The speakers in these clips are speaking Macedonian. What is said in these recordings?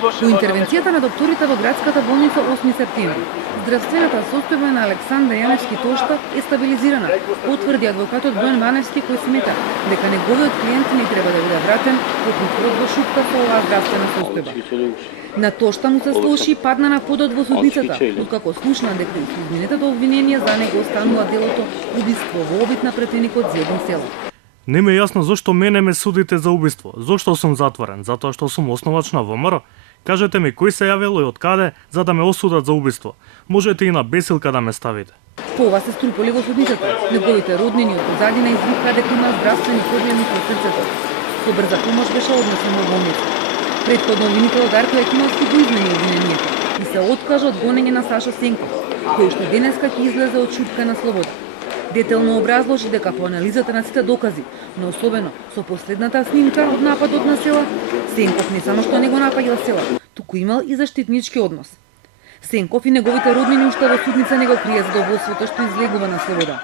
По интервенцијата на докторите во градската болница 8 септември, здравствената состојба на Александр Јаневски Тошта е стабилизирана, потврди адвокатот Бојан Ваневски, кој смета дека неговиот клиент не треба да биде вратен во притвор во шутка со оваа здравствена состојба. На Тошта му се слоши и падна на подот во судницата, откако слушна дека изменетата обвиненија за него останува делото убиство во обид на претеникот Зедин Села. Не ми е јасно зошто мене ме судите за убиство. Зошто сум затворен? Затоа што сум основач на ВМРО? Кажете ми кој се јавил и од каде за да ме осудат за убиство. Можете и на бесилка да ме ставите. По ова се струпали во судницата. Неговите роднини од позадина извика дека има здравствени проблеми со срцето. Со брза помош беше однесен во болница. Претходно обвинителот Дарко Јакимовски го измени обвинението и се откажа од гонење на Сашо Сенков, кој уште денеска ќе излезе од шутка на слобода. Детелно образложи дека по анализата на сите докази, но особено со последната снимка од нападот на Села, Сенков не само што не го напаѓал Села, туку имал и заштитнички однос. Сенков и неговите роднини уште во судница не го крие задоволството што излегува на слобода.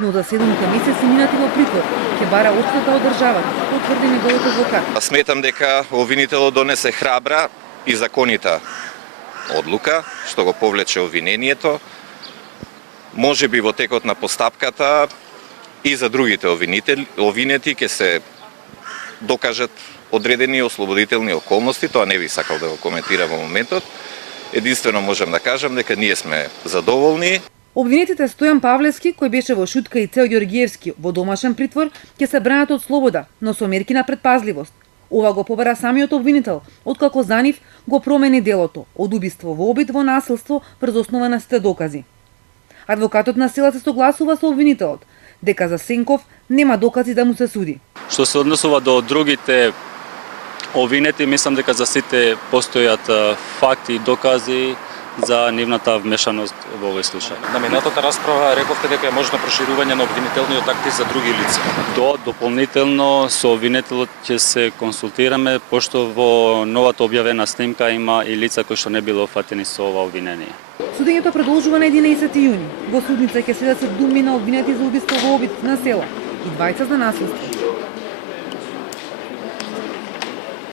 Но за 7 месеци минати во притвор ќе бара отстата од државата, потврди неговиот адвокат. Сметам дека обвинителот донесе храбра и законита одлука што го повлече обвинението. Може би во текот на постапката и за другите обвинети ќе се докажат одредени ослободителни околности, тоа не би сакал да го коментирам во моментот. Единствено можам да кажам дека ние сме задоволни. Обвинетите Стојан Павлевски, кој беше во шутка, и Цео Ѓоргиевски во домашен притвор, ќе се бранат од слобода, но со мерки на предпазливост. Ова го побара самиот обвинител, откако за нив го промени делото од убиство во обид во насилство врз основа на сите докази. Адвокатот на Села се согласува со обвинителот дека за Сенков нема докази да му се суди. Што се однесува до другите обвинети, мислам дека за сите постојат факти и докази за нивната вмешаност во овој случај. На минатата расправа рековте дека е можно проширување на обвинителниот акт за други лица. Дополнително со обвинителот ќе се консултираме, пошто во новата објавена снимка има и лица кои што не било фатени со ова обвинение. Судењето продолжува на 11 јуни. Во судница ќе седат 7 обвинети за убиство во обид на Села и 2 за насилство.